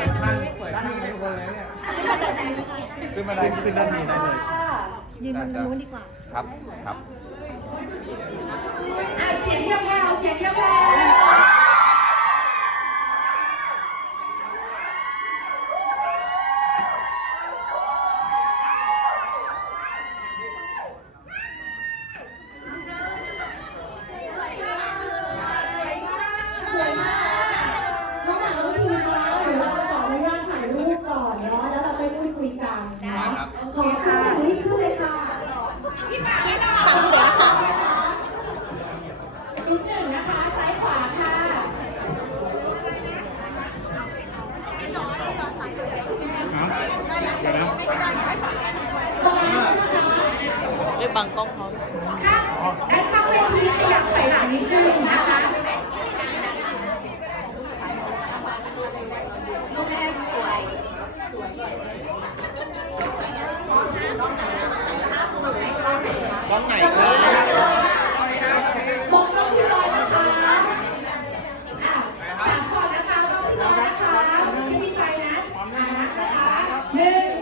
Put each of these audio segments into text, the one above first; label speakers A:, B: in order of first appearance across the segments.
A: ปิดข้างเปิดข้างทุกคนเลยเนี่ยขึ้นมาได้ขึ้นได้านนี้ได้เลย
B: ยืนมันนู้นดีกว่า
A: ครับ ครับ
C: เสียงเรียบแพว
B: เสี
C: ย
B: ง
C: เรียบ
B: แพ
C: ว Yeah.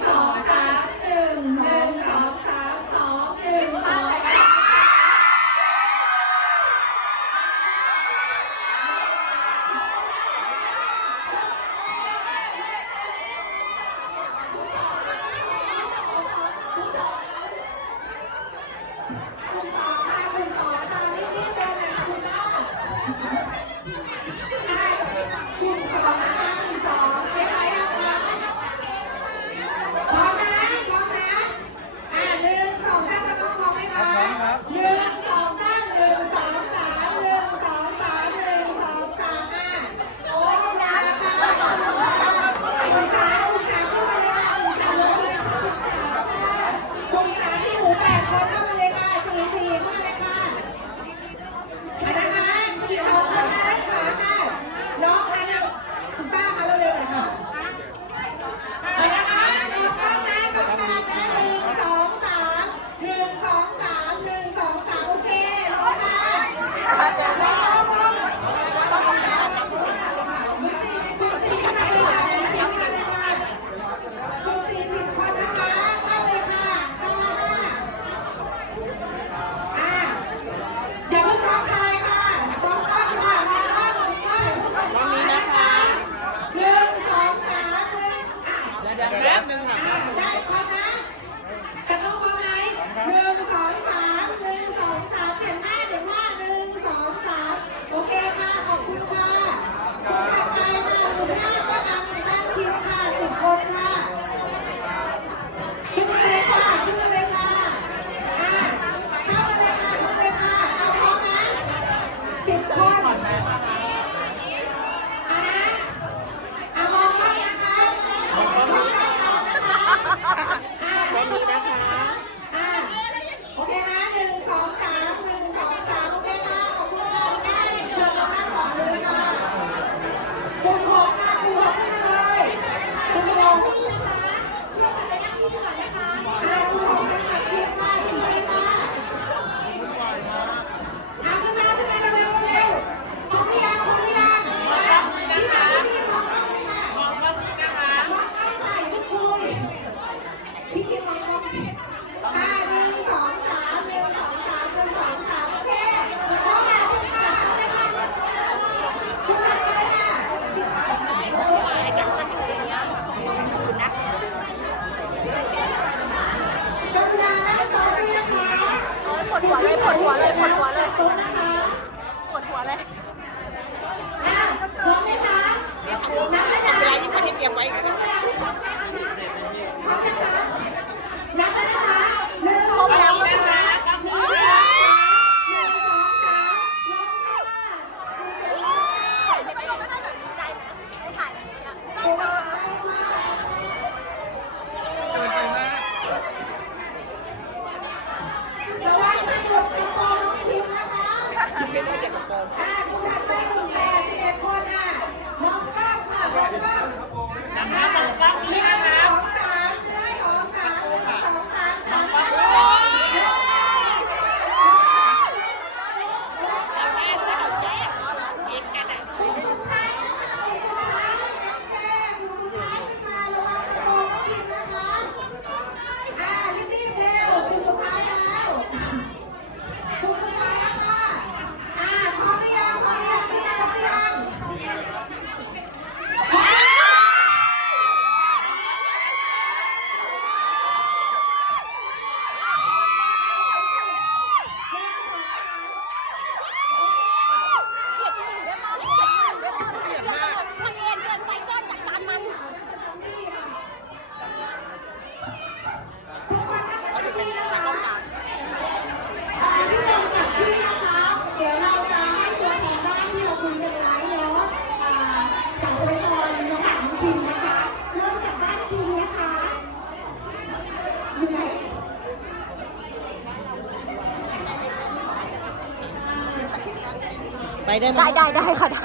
C: ไปได้ไหมได้
B: ได้ได้
C: ค่ะ
A: ได้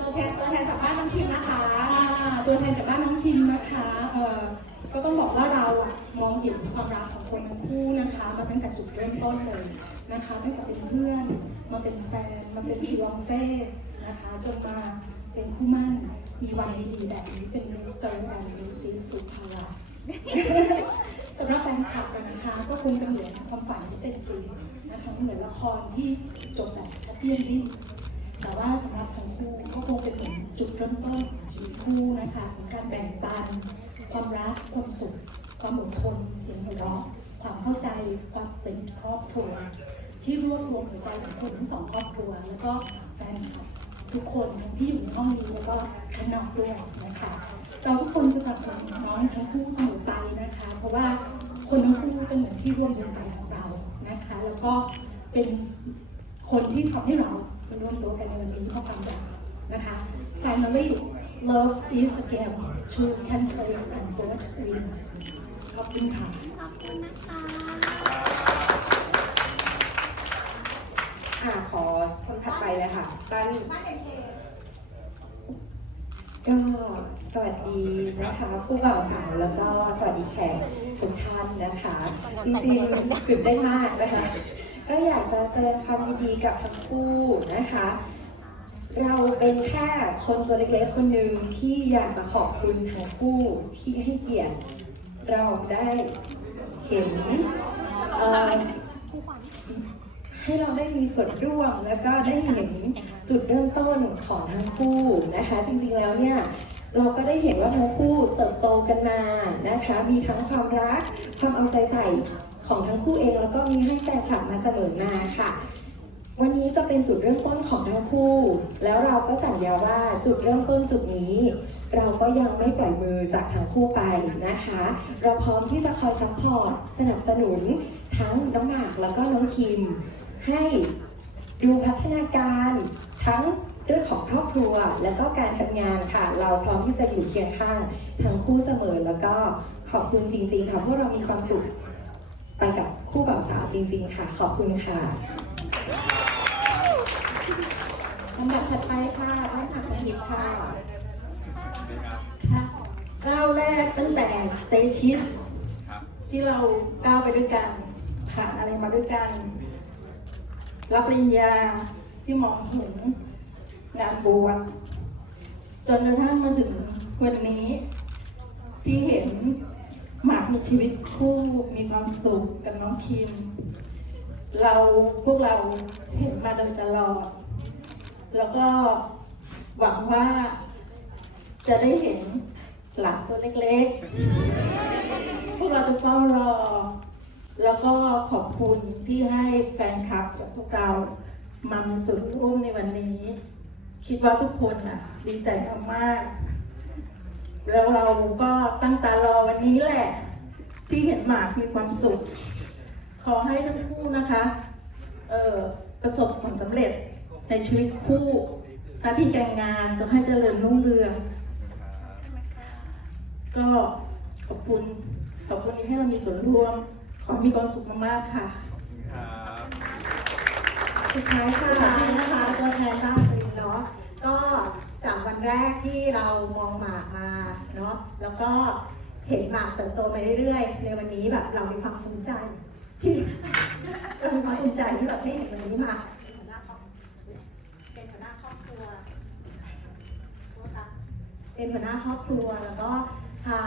D: ตัวแทนตัวแทนจากบ้านน้องทิมนะคะอ่าตัวแทนจากบ้านน้องทิมนะคะเอ่อก็ต้องบอกว่าเราอะมองเห็นความรักของคนทั้งคู่นะคะมาตั้งแต่จุดเริ่มต้นเลยนะคะตั้งแต่เป็นเพื่อนมาเป็นแฟนมาเป็นฟิลองเซ่นะคะจนมาเป็นคู่หมั่นมีวันดีๆแบบนี้เป็นมิสเตอร์แอนด์มิสซิสสุภาระ สำหรับแฟนคลับนะคะ ก็คงจะเหมือนความฝันที่เป็นจริงนะคะเหมือนละครที่จบแบบแฮปปี้เอนดิ้งแต่ว่าสำหรับทั้งคู่ก็คงเป็นเหมือนจุดเริ่มต้นของชีวิตคู่นะคะของการแบ่งปัน ความรักความสุขความอดทนเสียงหัวเราะความเข้าใจความเป็นครอบครัวที่รวบรวมหัวใจของคนทั้งสองครอบครัวแล้วก็แฟนคลับ ทุกคนทั้งที่อยู่ในห้องนี้แล้วก็ข้างนอกด้วยนะคะ เราทุกคนจะสนับสนุนน้องทั้งคู่เสมอไปนะคะ เพราะว่าคนทั้งคู่เป็นเหมือนที่ร่วมดวงใจของเรานะคะ แล้วก็เป็นคนที่ทำให้เรามาร่วมตัวกันในวันนี้เพราะความรักนะคะ Finally love is a game two can play and both win ขอบคุณค่ะ
E: ขอบคุณนะคะ
D: อ่าขอ คนถัดไปเลยค่ะบ้าน
E: บ้น
F: ก็สวัสดีนะคะคู่บ่าวสาวแล้วก็สวัสดีแขกทุกท่านนะคะ จริงๆตื่นเต้นมากนะคะ ก็อยากจะแสดงความยินดีกับทั้งคู่นะคะ เราเป็นแค่คนตัวเล็กๆคนหนึ่งที่อยากจะขอบคุณทั้งคู่ที่ให้เกียรติเราได้เห็นเอ่อ ให้เราได้มีส่วนร่วมแล้วก็ได้เห็นจุดเริ่มต้นของทั้งคู่นะคะ จริงๆแล้วเนี่ยเราก็ได้เห็นว่าทั้งคู่เติบโตกันมานะคะ มีทั้งความรัก ความเอาใจใส่ของทั้งคู่เองแล้วก็มีให้แฟนคลับมาเสมอมาค่ะ วันนี้จะเป็นจุดเริ่มต้นของทั้งคู่ แล้วเราก็สัญญาว่าจุดเริ่มต้นจุดนี้ เราก็ยังไม่ปล่อยมือจากทั้งคู่ไปนะคะ เราพร้อมที่จะคอยซัพพอร์ตสนับสนุนทั้งน้องหมากแล้วก็น้องคิม ให้ดูพัฒนาการทั้งเรื่องของครอบครัวและก็การทำงานค่ะ เราพร้อมที่จะอยู่เคียงข้างทั้งคู่เสมอแล้วก็ขอบคุณจริง ๆ ค่ะพวกเรามีความสุขไปกับคู่บ่าวสาวจริง ๆ ค่ะ ขอบคุณค่ะ
D: ลำดับถัดไปค่ะบ้านผักทิพย์ค่ะค่ะก้าวแรกตั้งแต่เตชิตที่เราก้าวไปด้วยกันผ่านอะไรมาด้วยกัน รับปริญญาที่มองเห็นงานบวชจนกระทั่งมาถึงวันนี้ ที่เห็นหมากมีชีวิตคู่มีความสุขกับน้องคิม เราพวกเราเห็นมาโดยตลอด แล้วก็หวังว่าจะได้เห็นหลานตัวเล็กๆ พวกเราจะเฝ้ารอ แล้วก็ขอบคุณที่ให้แฟนคลับกับพวกเรามามีจุดร่วมในวันนี้ คิดว่าทุกคนอะดีใจมากๆแล้วเราก็ตั้งตารอวันนี้แหละ ที่เห็นหมากมีความสุข ขอให้ทั้งคู่นะคะเออประสบผลสำเร็จในชีวิตคู่หน้าที่การงานก็ให้เจริญรุ่งเรือง ก็ขอบคุณขอบคุณที่ให้เรามีส่วนร่วม มีความสุขมากๆค่ะ
A: ครับ
C: สุดท้ายค่ะนะคะตัวแทนบ้านปรินเนาะก็จากวันแรกที่เรามองหมากมาเนาะแล้วก็เห็นหมากเติบโตไปเรื่อยๆ ในวันนี้แบบเรามีความภูมิใจที่เรามีความภูมิใจที่แบบได้เห็นวันนี้มา
E: เป็นหัวหน้าครอบเป็นหัวหน้าครอบครัว
C: เป็นหัวหน้าครอบครัวแล้วก็พา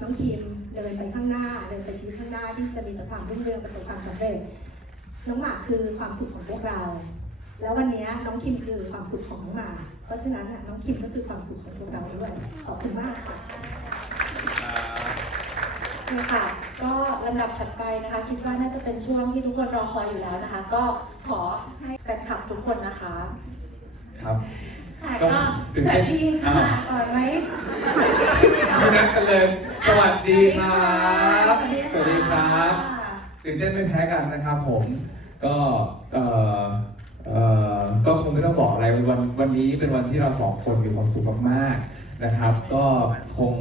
C: น้องทีมเดินไปข้างหน้าเดินไปชีวิตข้างหน้าที่จะมีแต่ความรุ่งเรืองประสบความสำเร็จ น้องหมากคือความสุขของพวกเรา แล้ววันนี้น้องคิมคือความสุขของน้องหมากเพราะฉะนั้นน่ะน้องคิมก็คือความสุขของพวกเราด้วยขอบคุณมากค่ะ
G: นี่ค่ะก็ลำดับถัดไปนะคะ คิดว่าน่าจะเป็นช่วงที่ทุกคนรอคอยอยู่แล้วนะคะ ก็ขอให้แฟนคลับทุกคนนะคะ
A: ครับ
G: ค่ะ
A: ก็
G: ก็
A: ตื่น
G: ส
A: เต้
G: วันสดีค่ะ
A: อ้าว
G: ก่อนไหม
A: ไม่นัดกันเลย สวัสดีครับ
G: สวัสดี
A: สวัสดีครับตื่นเต้นไม่แพ้กันนะครับผม ก็เอ่อเอ่อก็คงไม่ต้องบอกอะไรวันวันนี้เป็นวันที่เราสองคนมีความสุขมากๆนะครับ ก็คง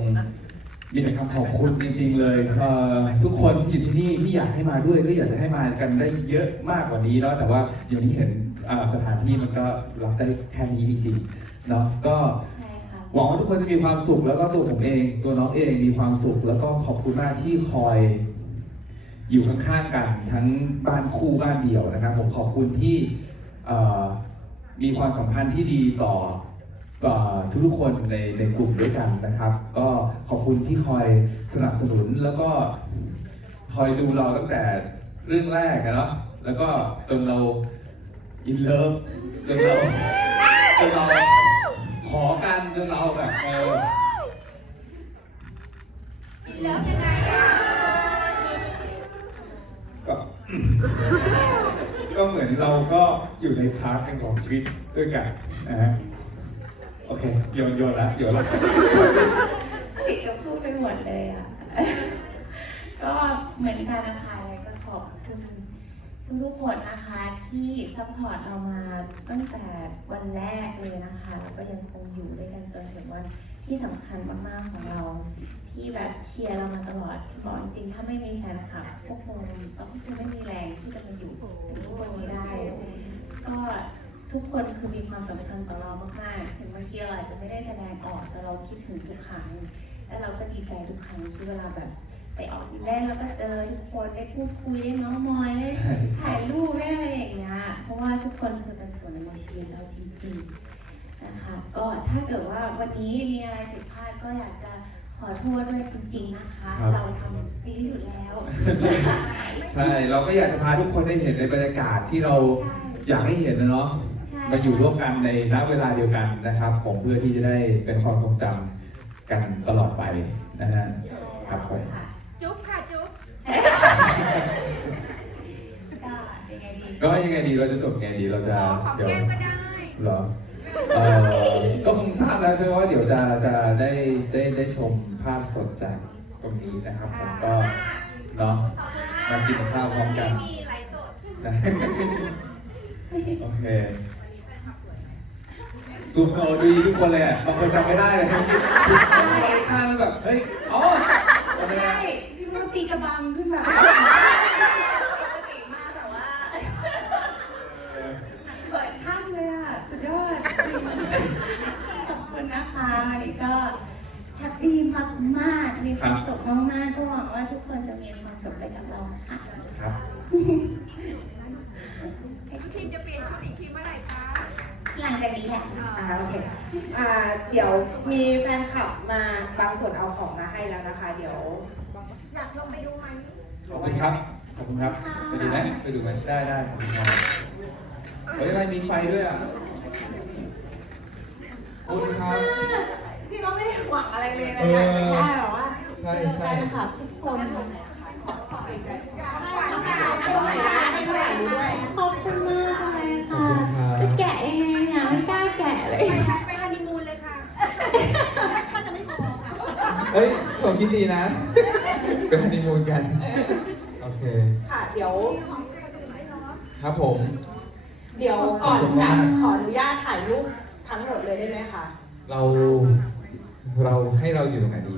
A: มีแต่คำขอบคุณจริง ๆ เลยเอ่อทุกคนที่อยู่ที่นี่ที่อยากให้มาด้วยก็อยากจะให้มากันได้เยอะมากกว่านี้แล้วแต่ว่าอย่างที่เห็นอ่าสถานที่มันก็รับได้แค่นี้จริงๆเนาะก็
G: ใช่ค่ะ
A: หวังว่าทุกคนจะมีความสุขแล้วก็ตัวผมเอง ตัวน้องเองมีความสุข แล้วก็ขอบคุณมากที่คอย อยู่ข้างๆกันทั้งบ้านคู่บ้านเดี่ยวนะครับ ผมขอบคุณที่เอ่อมีความสัมพันธ์ที่ดีต่อต่อ ทุกๆคนในในกลุ่มด้วยกันนะครับ ก็ขอบคุณที่คอยสนับสนุนแล้วก็คอยดูเราตั้งแต่เรื่องแรกอะเนาะแล้วก็จนเราอินเลิฟจนเราจนเราขอกันจนเราแบบเออ
B: กินแล้วยังไงอะ
A: ก็ก็เหมือนเราก็อยู่ในพาร์ทหนึ่งของชีวิตด้วยกันนะฮะ โอเคโยนโยนละโยนละ
G: ผิดก็พูดไปหมดเลยอะ ก็เหมือนกันนะคะอยากจะขอบคุณทุกๆคนนะคะที่ซัพพอร์ตเรามาตั้งแต่วันแรกเลยนะคะ แล้วก็ยังคงอยู่ด้วยกันจนถึงวันที่สำคัญมากๆของเรา ที่แบบเชียร์เรามาตลอดบอกจริงๆถ้าไม่มีแฟนคลับพวกคงเราก็คงไม่มีแรงที่จะมาอยู่ถึงทุกวันนี้ได้ ก็ทุกคนคือมีความสำคัญต่อเรามากๆางทีเราอาจจะไม่ได้แสดงออกแต่เราคิดถึงทุกครั้งและเราก็ดีใจทุกครั้งที่เวลาแบบ ไปออกอีเวนต์แล้วก็เจอทุกคนได้พูดคุยได้เมาส์มอยได้
A: ใช่
G: ถ่ายรูปได้อะไรอย่างเงี้ยเพราะว่าทุกคนคือเป็นส่วนหนึ่งในชีวิตเราจริงๆนะคะก็ถ้าเกิดว่าวันนี้มีอะไรผิดพลาดก็อยากจะขอโทษด้วยจริงๆนะคะเราทำดีที่สุดแล้ว
A: ใช่ เราก็อยากจะพาทุกคนได้เห็นในบรรยากาศที่เรา
G: ใช่
A: อยากให้เห็นนะเนาะ
G: ใช่
A: มาอยู่ร่วมกันในณเวลาเดียวกันนะครับผมเพื่อที่จะได้เป็นความทรงจำกันตลอดไปนะฮะ
G: ใช่
A: ครับผม
G: ค่ะ
B: จุ๊บค่ะจุ๊บ
G: ก็ยังไงดี
A: ก็ยังไงดีเราจะจบไงดีเราจะ
B: ขอ
A: เดี๋ยว
B: แก้มก็ได้
A: เหรอเออก็คงทราบแล้วใช่ไหมว่าเดี๋ยวจะจะได้ได้ได้ชมภาพสดจากตรงนี้นะครับผมก็ เนาะ มากินข้าวพร้อมกัน
B: มีไลฟ์สด
A: นะ โอเค ซูมเอาดูดีทุกคนเลยอะบางคนจำไม่ได้เลยทุกคนข้ามไปแบบเฮ้ยอ๋ออะไร
G: ใช่
A: นะ
G: ที่มันตีกระบังขึ้นมาปกติมากแต่ว่าเปิดช่างเลยอะสุดยอดจริงขอบคุณนะคะวันนี้ก็แฮปปี้มากๆมีความสุขมากๆก็หวังว่าทุกคนจะมีความสุขไปกับเรานะคะ
A: ครับ
B: ทุกทีมจะเปลี่ยนชุดอีกทีเมื่อไหร่คะ
G: หลังจากนี้แหละ
C: อ่าโอเคอ่าเดี๋ยวมีแฟนคลับมาบางส่วนเอาของมาให้แล้วนะคะ เดี๋ยว
B: อยากลงไปดูไหม
A: ขอบคุณครับ ขอบคุณครับ ไปดูไหมไปดูไหมได้ได้ขอบคุณครับเฮ้ยอะไรมีไฟด้วยอะขอบคุณครับ
G: จริงเราไม่ได้หวังอะไรเลยนะ
A: เออ
G: อยากจะแค่แบบว่า
A: ใช่ใช่
G: แฟนคลับทุกคนขอบคุณมากเลย
A: ขอบ
G: ค่ะ
A: คุณครับ
G: จะแกะยังไงเนี่ยไม่กล้าแกะเลย
B: ไปฮันนีมูนเลยค่ะก็จะไม่พอค่ะ
A: เฮ้ยผมคิดดีนะเป็นฮันนีมูนกัน โอเค
C: ค่ะ เดี๋ยว
A: ครับผม
C: เดี๋ยวก่อน
A: ขอบคุณ
C: กลั
A: มา
C: บ
A: ก
C: ขออนุญาตถ่ายรูปทั้งหมดเลยได้ไหมคะ
A: เรา เราให้เราอยู่ตรงไหนดี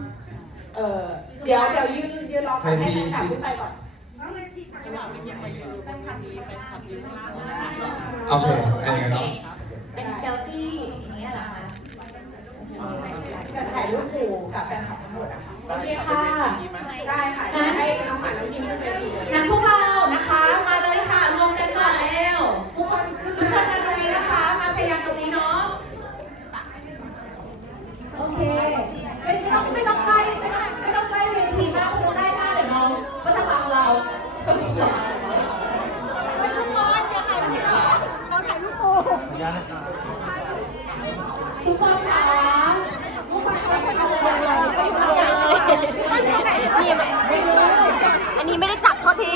C: เออเดี๋ยวเดี๋ยวยืนยืนรอก่อน
A: ใคร
C: ให้
A: มี
C: แฟนคลับขึ้นไปก่อน
A: โอเคอันนี้กันเนาะ
G: เป็นเซลฟี่อย่างเงี้ยเหรอคะ
C: แต่ถ่ายรูปหมู่กับแฟนคลับ
G: โอเคค่ะ
C: ได้ค่ะจะให้น้องหมาน้องกินขึ้นไปดีเลย
G: งั้นพวกเรานะคะ มาเลยค่ะ รวมกันก่อนเร็วทุกคนทุกคนมาตรงนี้นะคะ มาพยายามตรงนี้เนาะ โอเค ไม่ต้องไม่ต้องใกล้ไม่ต้องไม่ต้องใกล้เวทีมากคุณจะได้มากเดี๋ยวมองก็จะบังเรา
B: ถ่ายรูปบอลอย่าถ่ายรูปบอลเราถ่ายรูปโป
G: ทุกคนค่ะ
B: นี่อั นนี้ไม่ได้จัดเขาที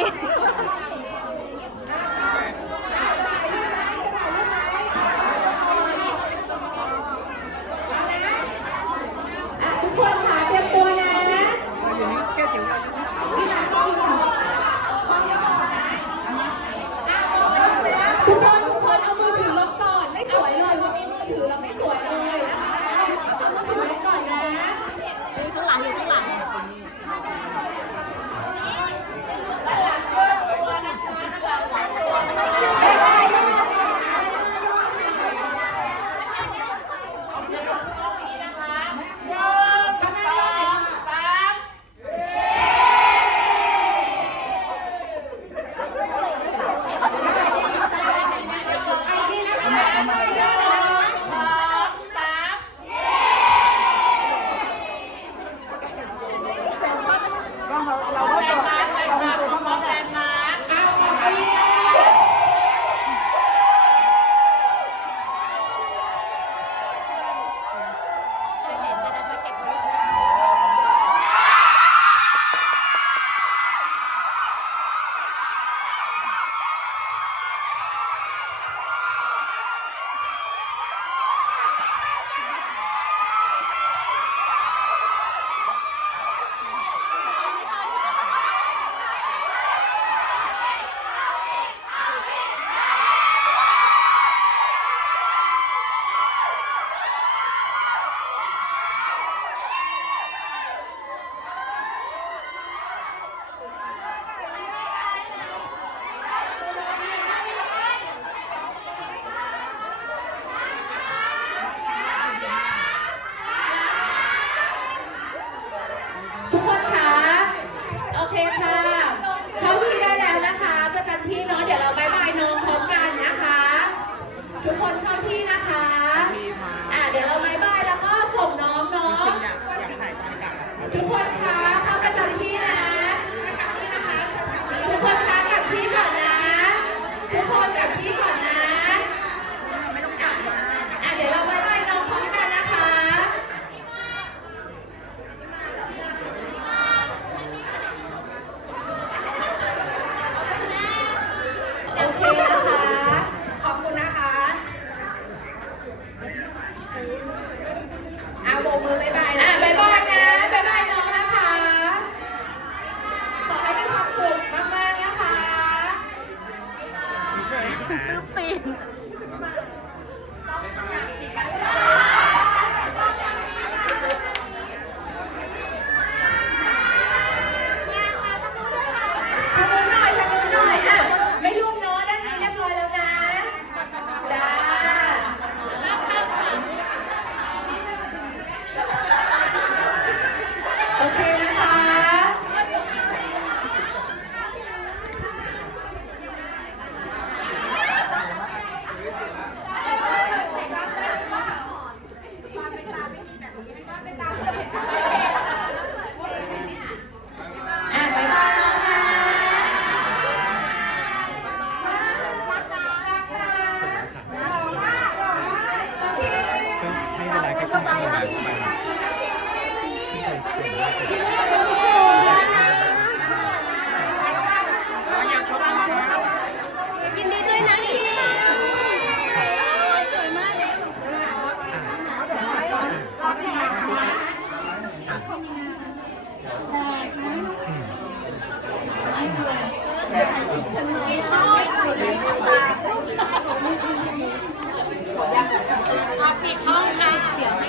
H: ปิดห้องค่ะ เดี๋ยวให้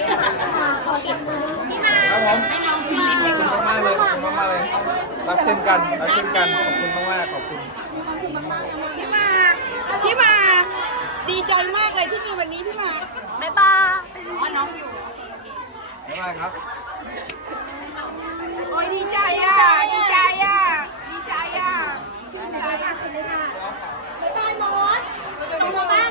H: ขอปิดพี่มา
A: ครับผม
H: ให้น้องพี่มาเด็ก
A: ขอบคุณมากเลยขอบคุณมากเลยรักเช่นกันรักเช่นกันขอบคุณมากๆขอบคุณ
B: พี่หมากพี่หมากดีใจมากเลยที่มีวันนี้พี่หมาก
H: บ๊ายบายอ๋อน้องอยู่
A: บ๊ายบายครับ
B: โอ้ยดีใจอะดีใจอะ ดีใจอะ ชื่นใจอะคุณเลยค่ะบายบายมดเอามาบ้าง